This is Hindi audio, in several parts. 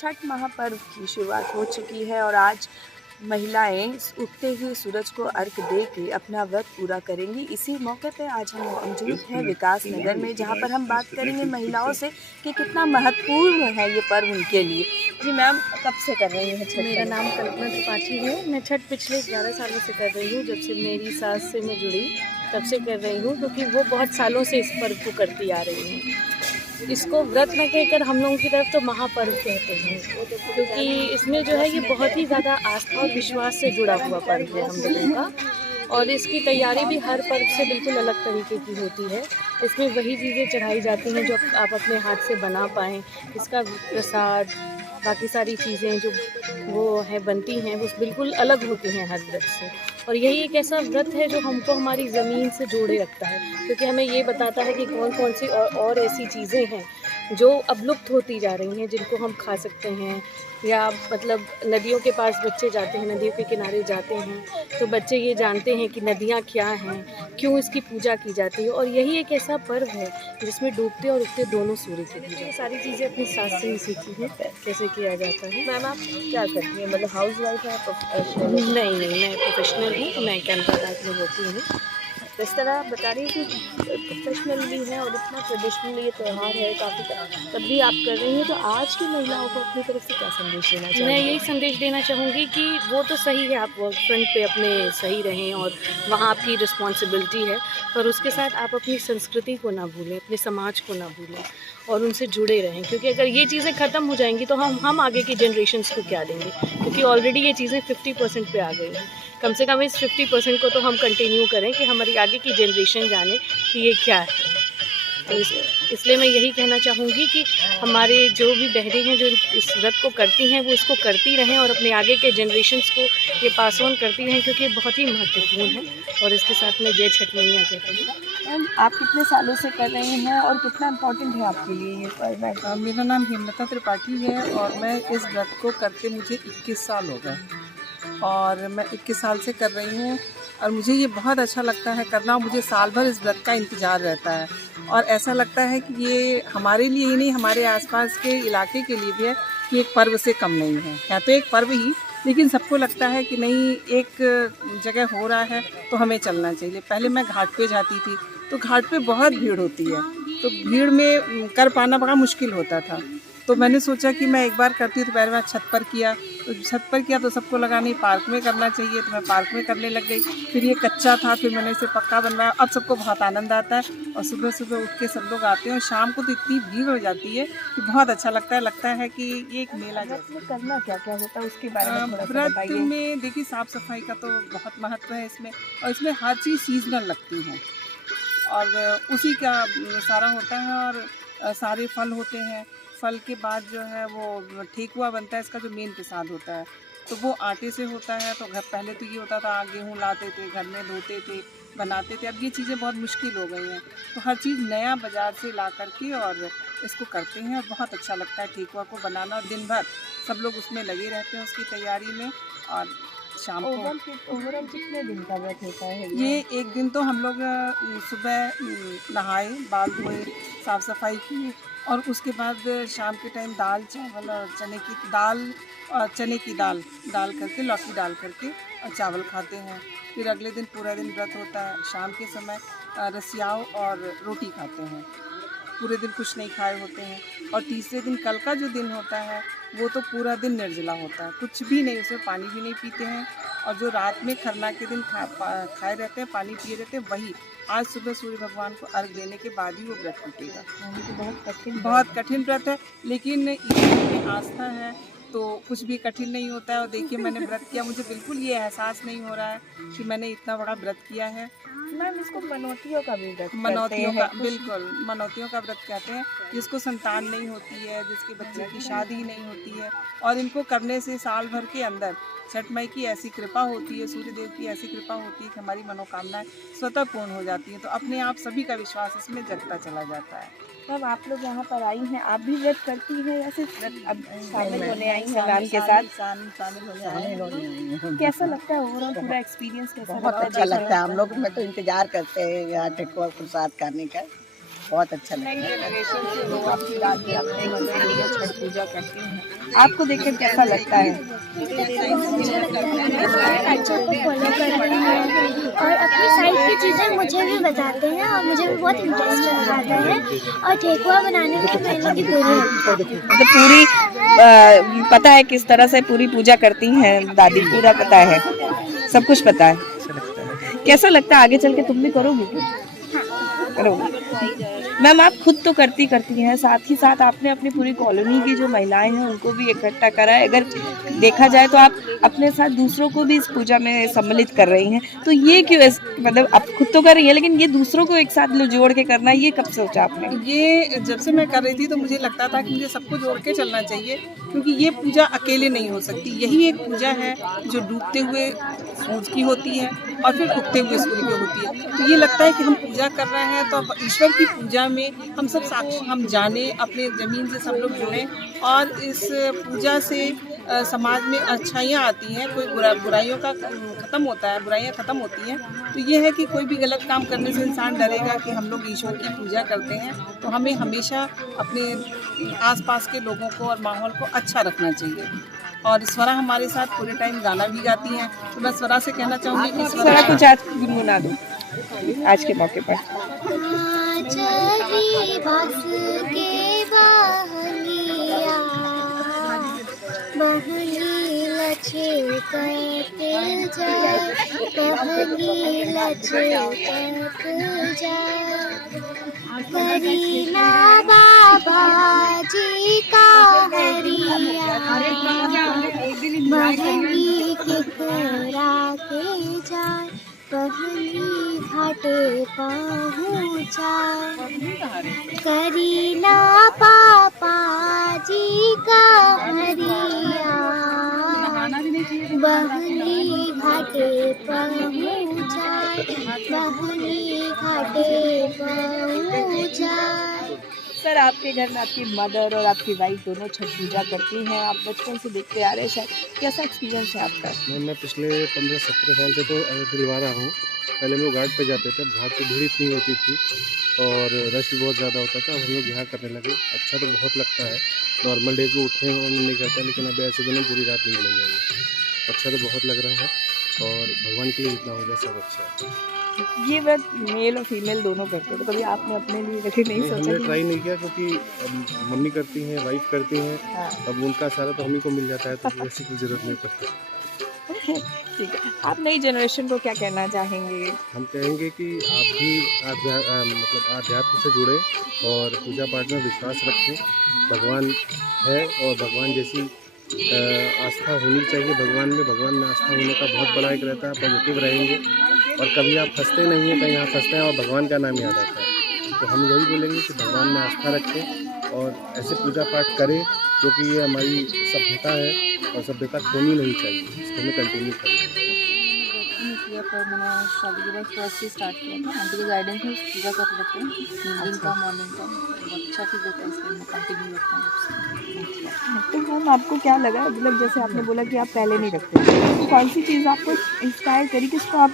छठ महापर्व की शुरुआत हो चुकी है और आज महिलाएं उगते हुए सूरज को अर्घ दे के अपना व्रत पूरा करेंगी। इसी मौके पे आज हम मौजूद हैं विकास नगर में, जहां पर हम बात करेंगे महिलाओं से कि कितना महत्वपूर्ण है ये पर्व उनके लिए। जी मैम, कब से कर रही हैं छठ? मेरा नाम कल्पना त्रिपाठी है। मैं छठ पिछले 11 सालों से कर रही हूँ। जब से मेरी सास से मैं जुड़ी तब से कर रही हूँ, क्योंकि वो बहुत सालों से इस पर्व को करती आ रही हैं। इसको व्रत न कहकर हम लोगों की तरफ तो महापर्व कहते हैं, क्योंकि इसमें जो है ये बहुत ही ज़्यादा आस्था और विश्वास से जुड़ा हुआ पर्व है हम लोगों का। और इसकी तैयारी भी हर पर्व से बिल्कुल अलग तरीके की होती है। इसमें वही चीज़ें चढ़ाई जाती हैं जो आप अपने हाथ से बना पाएँ। इसका प्रसाद, बाकी सारी चीज़ें जो वो है बनती हैं, वो बिल्कुल अलग होती हैं हर व्रत से। और यही एक ऐसा व्रत है जो हमको हमारी ज़मीन से जोड़े रखता है, क्योंकि हमें ये बताता है कि कौन कौन सी और ऐसी चीज़ें हैं जो अब लुप्त होती जा रही हैं, जिनको हम खा सकते हैं। या मतलब नदियों के पास बच्चे जाते हैं, नदियों के किनारे जाते हैं, तो बच्चे ये जानते हैं कि नदियाँ क्या हैं, क्यों इसकी पूजा की जाती है। और यही एक ऐसा पर्व है जिसमें डूबते और उगते दोनों सूर्य की पूजा। ये सारी चीज़ें अपनी सास से ही सीखी हैं, कैसे किया जाता है। मैम, आप क्या करती हैं? मतलब हाउस वाइफ है, प्रोफेशनल? नहीं, मैं प्रोफेशनल हूँ। मैं कैनरा बैंक में होती हूँ। इस तरह आप बता रही हैं कि प्रोफेशनल भी है और इतना ट्रेडिशनल ये त्यौहार है काफ़ी, तब भी आप कर रही हैं, तो आज की महिलाओं को अपनी तरफ से क्या संदेश देना चाहिए? मैं यही संदेश देना चाहूँगी कि वो तो सही है, आप वर्क फ्रंट पे अपने सही रहें और वहाँ आपकी रिस्पॉन्सिबिलिटी है, पर उसके साथ आप अपनी संस्कृति को ना भूलें, अपने समाज को ना भूलें और उनसे जुड़े रहें। क्योंकि अगर ये चीज़ें ख़त्म हो जाएंगी तो हम आगे की जनरेशन्स को क्या देंगे, क्योंकि ऑलरेडी ये चीज़ें 50% पे आ गई हैं। कम से कम इस 50% को तो हम कंटिन्यू करें कि हमारी आगे की जनरेशन जाने कि ये क्या है। तो इसलिए मैं यही कहना चाहूँगी कि हमारे जो भी बहनें हैं जो इस व्रत को करती हैं, वो इसको करती रहें और अपने आगे के जनरेशन्स को ये पास ऑन करती रहें, क्योंकि ये बहुत ही महत्वपूर्ण है। और इसके साथ मैं जय छठ मैया कहती हूँ। मैम, आप कितने सालों से कर रही हैं और कितना इम्पोर्टेंट है आपके लिए ये पर्व? मेरा नाम हेमलता त्रिपाठी है और मैं इस व्रत को करते मुझे 21 साल हो गए और मैं 21 साल से कर रही हूँ और मुझे ये बहुत अच्छा लगता है करना। मुझे साल भर इस व्रत का इंतज़ार रहता है और ऐसा लगता है कि ये हमारे लिए ही नहीं, हमारे आसपास के इलाके के लिए भी है कि एक पर्व से कम नहीं है। है तो एक पर्व ही, लेकिन सबको लगता है कि नहीं, एक जगह हो रहा है तो हमें चलना चाहिए। पहले मैं घाट पे जाती थी तो घाट पे बहुत भीड़ होती है, तो भीड़ में कर पाना बड़ा मुश्किल होता था। तो मैंने सोचा कि मैं एक बार करती हूँ, तो पहले मैं छत पर किया, तो सबको लगा नहीं पार्क में करना चाहिए, तो मैं पार्क में करने लग गई। फिर ये कच्चा था, फिर मैंने इसे पक्का बनवाया। अब सबको बहुत आनंद आता है और सुबह सुबह उठ के सब लोग आते हैं और शाम को तो इतनी भीड़ हो जाती है कि बहुत अच्छा लगता है कि ये एक मेला जैसा। व्रत में करना क्या क्या होता है उसके बारे में थोड़ा सा व्रत बताइए। में देखिए साफ़ सफाई का तो बहुत महत्व है इसमें, और इसमें हर चीज़ सीजनल लगती है और उसी का सारा होता है। और सारे फल होते हैं। फल के बाद जो है वो ठेकुआ बनता है, इसका जो मेन प्रसाद होता है, तो वो आटे से होता है। तो घर पहले तो ये होता था, गेहूँ लाते थे, घर में धोते थे, बनाते थे। अब ये चीज़ें बहुत मुश्किल हो गई हैं, तो हर चीज़ नया बाज़ार से ला करके और इसको करते हैं और बहुत अच्छा लगता है ठेकुआ को बनाना। और दिन भर सब लोग उसमें लगे रहते हैं उसकी तैयारी में। और शाम को ओवरऑल कितने दिन का व्रत होता है ये एक दिन तो हम लोग सुबह नहाए, बाल धोए, साफ़ सफाई की और उसके बाद शाम के टाइम दाल चावल और चने की दाल डाल करके, लौकी डाल करके और चावल खाते हैं। फिर अगले दिन पूरा दिन व्रत होता है। शाम के समय रसियाव और रोटी खाते हैं, पूरे दिन कुछ नहीं खाए होते हैं। और तीसरे दिन कल का जो दिन होता है वो तो पूरा दिन निर्जला होता है, कुछ भी नहीं, उसमें पानी भी नहीं पीते हैं। और जो रात में खरना के दिन खाए रहते हैं, पानी पिए रहते हैं, वही आज सुबह सूर्य भगवान को अर्घ देने के बाद ही वो व्रत टूटेगा। तो बहुत कठिन व्रत है, लेकिन ईश्वर में आस्था है तो कुछ भी कठिन नहीं होता है। और देखिए मैंने व्रत किया, मुझे बिल्कुल ये एहसास नहीं हो रहा है कि मैंने इतना बड़ा व्रत किया है। मैम, इसको मनौतियों का भी व्रत मनौतियों करते का, हैं। बिल्कुल मनौतियों का व्रत कहते हैं, जिसको संतान नहीं होती है, जिसके बच्चे की शादी नहीं होती है, और इनको करने से साल भर के अंदर छठ माई की ऐसी कृपा होती है, सूर्य देव की ऐसी कृपा होती है कि हमारी मनोकामनाएं स्वतः पूर्ण हो जाती हैं। तो अपने आप सभी का विश्वास इसमें जगता चला जाता है। मैम, आप लोग यहाँ पर आई हैं, आप भी व्रत करती हैं या सिर्फ व्रत अब शामिल होने आई हैं मैम के साथ? शामिल होने आए। कैसा लगता है ओवरऑल पूरा एक्सपीरियंस कैसा बहुत लगता है? अच्छा लगता है। हम लोग में तो इंतजार करते हैं यहाँ ठेकुआ प्रसाद खाने का। बहुत अच्छा लगता है। जनरेशन से लोग आपकी दादी अपने मदर लोग छठ पूजा करती हैं, आपको देखकर कैसा लगता है? बच्चों को फॉलो करते हैं और अपनी साइड की चीज़ें मुझे भी बताते हैं और मुझे भी बहुत इंटरेस्ट आता है और ठेकुआ बनाने में मैं लोग की पूरी हेल्प करती हूँ। तो पूरी पता है किस तरह से पूरी पूजा करती हैं दादी, पूरा पता है, सब कुछ पता है। कैसा लगता है आगे चल के तुम भी करोगी? करोगी। मैम आप खुद तो करती हैं, साथ ही साथ आपने अपनी पूरी कॉलोनी की जो महिलाएं हैं उनको भी इकट्ठा करा है। अगर देखा जाए तो आप अपने साथ दूसरों को भी इस पूजा में सम्मिलित कर रही हैं, तो ये क्यों मतलब आप खुद तो कर रही हैं लेकिन ये दूसरों को एक साथ जोड़ के करना, ये कब सोचा आपने? ये जब से मैं कर रही थी तो मुझे लगता था कि मुझे सबको जोड़ के चलना चाहिए, क्योंकि ये पूजा अकेले नहीं हो सकती। यही एक पूजा है जो डूबते हुए सूरज की होती है और फिर उगते हुए सूर्य की होती है। तो ये लगता है कि हम पूजा कर रहे हैं तो ईश्वर की पूजा में हम सब साक्षी, हम जाने, अपने ज़मीन से सब लोग जुड़ें और इस पूजा से समाज में अच्छाइयाँ आती हैं, कोई बुराइयों का ख़त्म होता है, बुराइयाँ ख़त्म होती हैं। तो ये है कि कोई भी गलत काम करने से इंसान डरेगा कि हम लोग ईश्वर की पूजा करते हैं, तो हमें हमेशा अपने आसपास के लोगों को और माहौल को अच्छा रखना चाहिए। और स्वरा हमारे साथ पूरे टाइम गाना भी गाती हैं, तो मैं स्वरा से कहना चाहूँगी कि स्वरा कुछ आज गुनगुना दो आज के मौके पर। चली बस के बहलिया बहली लचकत जाए, बहली लचकत जाए, करीना बाबा जी का हरिया बहली के करा के जाए, बहली घाटे पहुँचाए, करीना पापा जी का हरिया बहली घाटे पहुँचाए, बहली घाटे पहुँचाए। सर आपके घर में आपकी मदर और आपकी वाइफ दोनों छठ पूजा करती हैं, आप बचपन से देखते आ रहे हैं, शायद कैसा एक्सपीरियंस है आपका? मैं पिछले 15-17 साल से तो दिलवा रहा हूँ। पहले हम लोग घाट पे जाते थे, घाट पे भीड़ इतनी होती थी और रश भी बहुत ज़्यादा होता था। अब हम लोग यहाँ करने लगे, अच्छा तो बहुत लगता है। नॉर्मल डेज में उठने और नहीं करता, लेकिन अब ऐसे दिनों पूरी रात नहीं लगेगी। अच्छा तो बहुत लग रहा है और भगवान के लिए जितना हो जाए सब अच्छा है। ये व्रत मेल और फीमेल दोनों करते हैं, तो कभी आपने अपने लिए कभी नहीं सोचा? हमने ट्राई नहीं किया, क्योंकि मम्मी करती हैं, वाइफ करती हैं, अब उनका सारा तो हम ही को मिल जाता है, तो ऐसी कोई ज़रूरत नहीं पड़ती। ठीक है, आप नई जनरेशन को क्या कहना चाहेंगे? हम कहेंगे कि आप भी मतलब आध्यात्म से जुड़े और पूजा पाठ में विश्वास रखें। भगवान है और भगवान जैसी आस्था होनी चाहिए भगवान में आस्था होने का बहुत बड़ा एक रहता है। पॉजिटिव रहेंगे और कभी आप फंसते नहीं हैं, कहीं आप फंसते हैं और भगवान का नाम याद आता है। तो हम यही बोलेंगे कि भगवान में आस्था रखें और ऐसे पूजा पाठ करें, क्योंकि ये हमारी सभ्यता है और सभ्यता खोनी नहीं चाहिए, इसको हमें कंटिन्यू करना है। किया पर मैंने शादी के बाद फर्स्ट से स्टार्ट किया था। आंटी के गाइडेंस में पूजा कर लेते हैं, इवनिंग का मॉर्निंग का, बहुत अच्छा फील होता है, इसलिए मैं कंटिन्यू रखता हूँ। तो मैम आपको क्या लगा, मतलब जैसे आपने बोला कि आप पहले नहीं रखते, तो कौन सी चीज़ आपको इंस्पायर करी कि इसको आप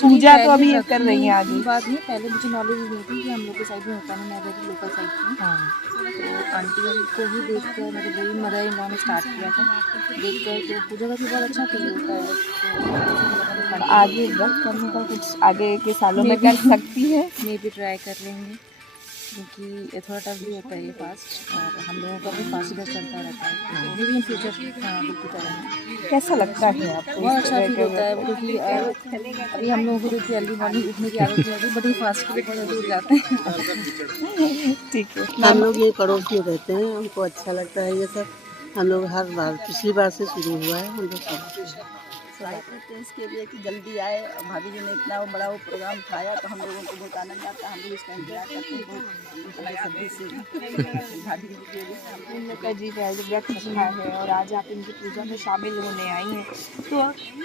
पूजा तो अभी ये कर रही हैं आगे? बात नहीं, पहले मुझे नॉलेज नहीं थी कि हम लोग के साइड में होता नहीं, मैं वेरी लोकल साइड में। तो आंटी को ही देख कर मेरे वही मदर इन लॉ ने स्टार्ट किया था, देख कर तो पूजा का भी बहुत अच्छा फील होता है। तो आगे वर्क करने का कुछ आगे के सालों में कर सकती है? मैं भी ट्राई कर लेंगे, क्योंकि ये थोड़ा टफ भी होता है ये फास्ट, और हम लोगों का भी फास्ट इधर चलता रहता है। ये भी इन फ्यूचर बिल्कुल करेंगे। कैसा लगता है आपको? बहुत अच्छा फील होता है, क्योंकि अभी हम लोगों को इतनी अर्ली मॉर्निंग उठने की आदत नहीं होती, बट ये फास्ट के लिए बहुत जल्दी उठ जाते हैं। ठीक है, हम लोग ये पड़ोस में रहते हैं, हमको अच्छा लगता है ये सब। हम लोग हर बार पिछली बार से शुरू हुआ है, हम लोग ट्राई करते हैं इसके लिए कि जल्दी आए। भाभी जी ने इतना बड़ा वो प्रोग्राम उठाया तो हम लोगों को बहुत आनंद आता है। हम लोग इसका इंतजार करते हैं बहुत सब्जी से भाभी जी की वजह से हम इन लोग का जी व्रत रखा है और आज आप इनकी पूजा में शामिल होने आई हैं, तो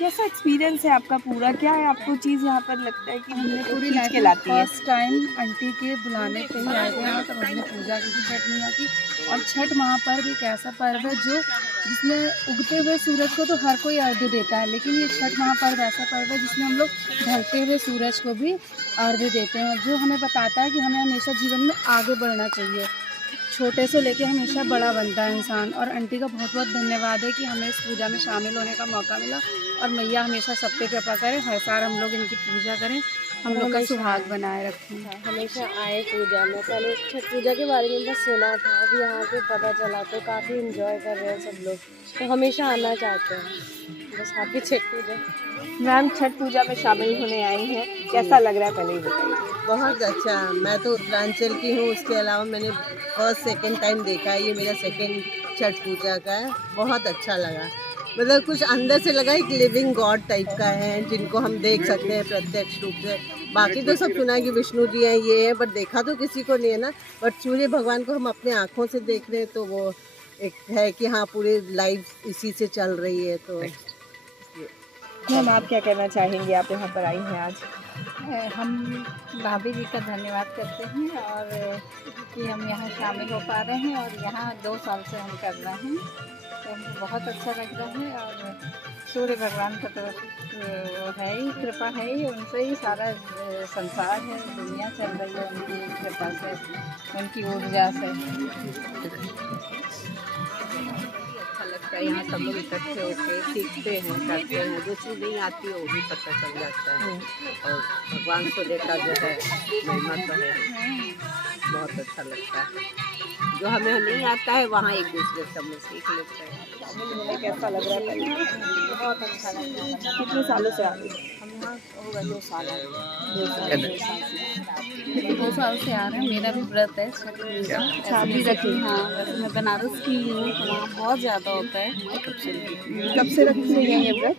कैसा एक्सपीरियंस है आपका पूरा? क्या है आपको चीज़ यहाँ पर लगता है कि हमने पूरी खींच लाइफ के में लाती है? फर्स्ट टाइम आंटी के बुलाने पे ही आए थे यहाँ, तब हमने पूजा की थी छठ मैया की। और छठ महापर्व एक ऐसा पर्व है जो जिसमें उगते हुए सूरज को तो हर कोई अर्घ्य देता है, लेकिन ये छठ महापर्व ऐसा पर्व है जिसमें हम लोग ढलते हुए सूरज को भी अर्घ्य देते हैं, जो हमें बताता है कि हमें हमेशा जीवन में आगे बढ़ना चाहिए। छोटे से लेके हमेशा बड़ा बनता है इंसान। और आंटी का बहुत बहुत धन्यवाद है कि हमें इस पूजा में शामिल होने का मौका मिला, और मैया हमेशा सब पे कृपा करे, हर साल हम लोग इनकी पूजा करें, हम लोग का सुहाग बनाए रखें। हमेशा आए पूजा में। पहले छठ पूजा के बारे में बस सुना था, अभी यहाँ पे पता चला तो काफ़ी इन्जॉय कर रहे हैं सब लोग, तो हमेशा आना चाहते हैं। बस हैप्पी छठ पूजा। मैम छठ पूजा में शामिल होने आई हैं, कैसा लग रहा है पहले ही बताइए। बहुत अच्छा। मैं तो उत्तरांचल की हूँ, उसके अलावा मैंने फर्स्ट सेकंड टाइम देखा है, ये मेरा सेकंड छठ पूजा का है। बहुत अच्छा लगा, मतलब कुछ अंदर से लगा एक लिविंग गॉड टाइप का है, जिनको हम देख सकते हैं प्रत्यक्ष रूप से। बाकी तो सब सुना है कि विष्णु जी हैं, ये है, बट देखा तो किसी को नहीं है ना। बट सूर्य भगवान को हम अपने आँखों से देख रहे हैं, तो वो एक है कि हाँ पूरी लाइफ इसी से चल रही है। तो मैम आप क्या कहना चाहेंगे, आप यहाँ पर आई हैं आज? हम भाभी जी का धन्यवाद करते हैं, और कि हम यहाँ शामिल हो पा रहे हैं, और यहाँ 2 साल से हम कर रहे हैं, तो हमको बहुत अच्छा लग रहा है। और सूर्य भगवान का तो है ही, कृपा है ही, उनसे ही सारा संसार है, दुनिया चल रही है उनकी कृपा से, उनकी ऊर्जा से। अच्छा लगता है, यहाँ सब लोग इकट्ठे होकर सीखते हैं, करते हैं, जो चीज़ नहीं आती है वो भी पता चल जाता है। और भगवान सूर्य का जो है महिमा तो है, बहुत अच्छा लगता है। जो हमें नहीं आता है वहाँ एक दूसरे से हम लोग सीख लेते हैं। कैसा लग रहा है? बहुत अच्छा लग रहा है। कितने सालों से आ रही हैं? हम यहाँ हो गए 2 साल है। 2 साल से आ रहे हैं। मेरा भी व्रत है छठ पूजा। शादी रखी? हाँ, वैसे मैं बनारस की हूँ, तो वहाँ बहुत ज़्यादा होता है। कब से रख रही हैं ये व्रत?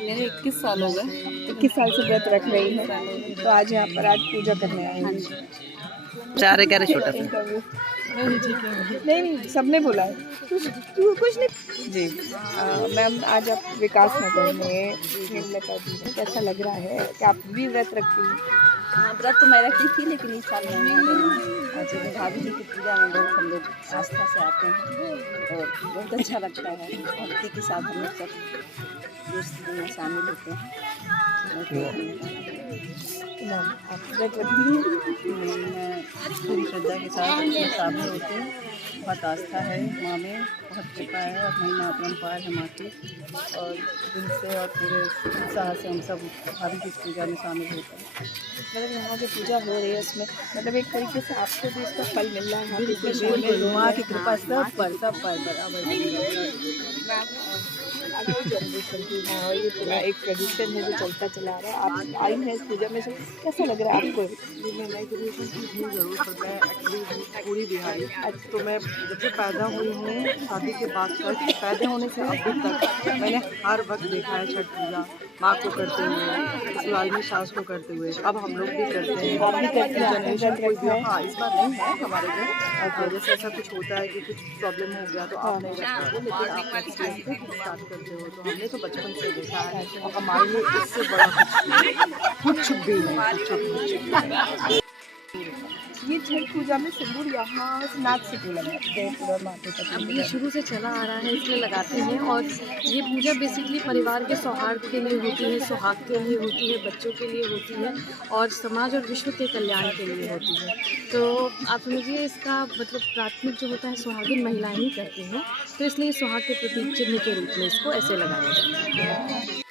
मेरे 21 साल हो गए। 21 साल से व्रत रख रही हैं, तो आज यहाँ पर आज पूजा करने आई हैं। चारे कह रहे छोटा सा इंटरव्यू नहीं सबने बोला है कुछ नहीं जी। मैम आज आप विकास नगर में हेमलता जी हैं, कैसा लग रहा है कि आप भी व्रत रखती हैं? हाँ, व्रत तो मैं रखी थी, लेकिन इस साल मैं नहीं रही। और जब भाभी जी की पूजा में बहुत हम लोग आस्था से आते हैं, और बहुत अच्छा लगता है। भक्ति के साथ हम लोग सब दोस्त में शामिल होते हैं। मैम आप व्रत रखती हैं? मैं पूरी श्रद्धा के साथ उसमें शामिल होती हूँ। बहुत आस्था है माँ में, बहुत कृपा है, और महिमा अपरंपार है माँ की। और दिल से और पूरे उत्साह से हम सब भाभी की पूजा में शामिल होते हैं। मतलब यहाँ जो पूजा हो रही है उसमें मतलब एक तरीके से आपको भी इसका फल मिल रहा है। बिल्कुल, माँ की कृपा सब पर बराबर। जनरेशन की हाँ, ये पूरा एक ट्रेडिशन है जो चलता चला रहा है। आप आई हैं इस पूजा में से, कैसा लग रहा है आपको? मैं नई जनरेशन की हूँ ज़रूर, पर मैं एक्चुअली पूरी बिहारी। तो मैं जब से पैदा हुई हूँ, शादी के बाद तक, पैदा होने से अभी तक मैंने हर वक्त देखा है छठ पूजा माँ को करते हुए, ससुराल में सास को करते हुए। अब हम लोग भी करते हैं। आप भी करते हैं? जनरेशन कोई भी हाँ, इस बार नहीं है हमारे घर। जैसे ऐसा कुछ होता है कि कुछ प्रॉब्लम हो गया तो आप नहीं रख पाते, लेकिन आप नेक्स्ट डे से स्टार्ट करते हो। तो हमने तो बचपन से देखा है, और हमारे लिए इससे बड़ा कुछ भी नहीं। ये छठ पूजा में सिंदूर यहाँ नाक से क्यों लगाते हैं पूरा माथे तक? ये शुरू से चला आ रहा है, इसलिए लगाते हैं। और ये पूजा बेसिकली परिवार के सौहार्द के लिए होती है, सुहाग के लिए होती है, बच्चों के लिए होती है, और समाज और विश्व के कल्याण के लिए होती है। तो आप समझिए इसका मतलब प्राथमिक जो होता है सुहागिन महिलाएं ही करती हैं, तो इसलिए सुहाग के प्रतीक चिन्ह के रूप में इसको ऐसे लगाया जाता है।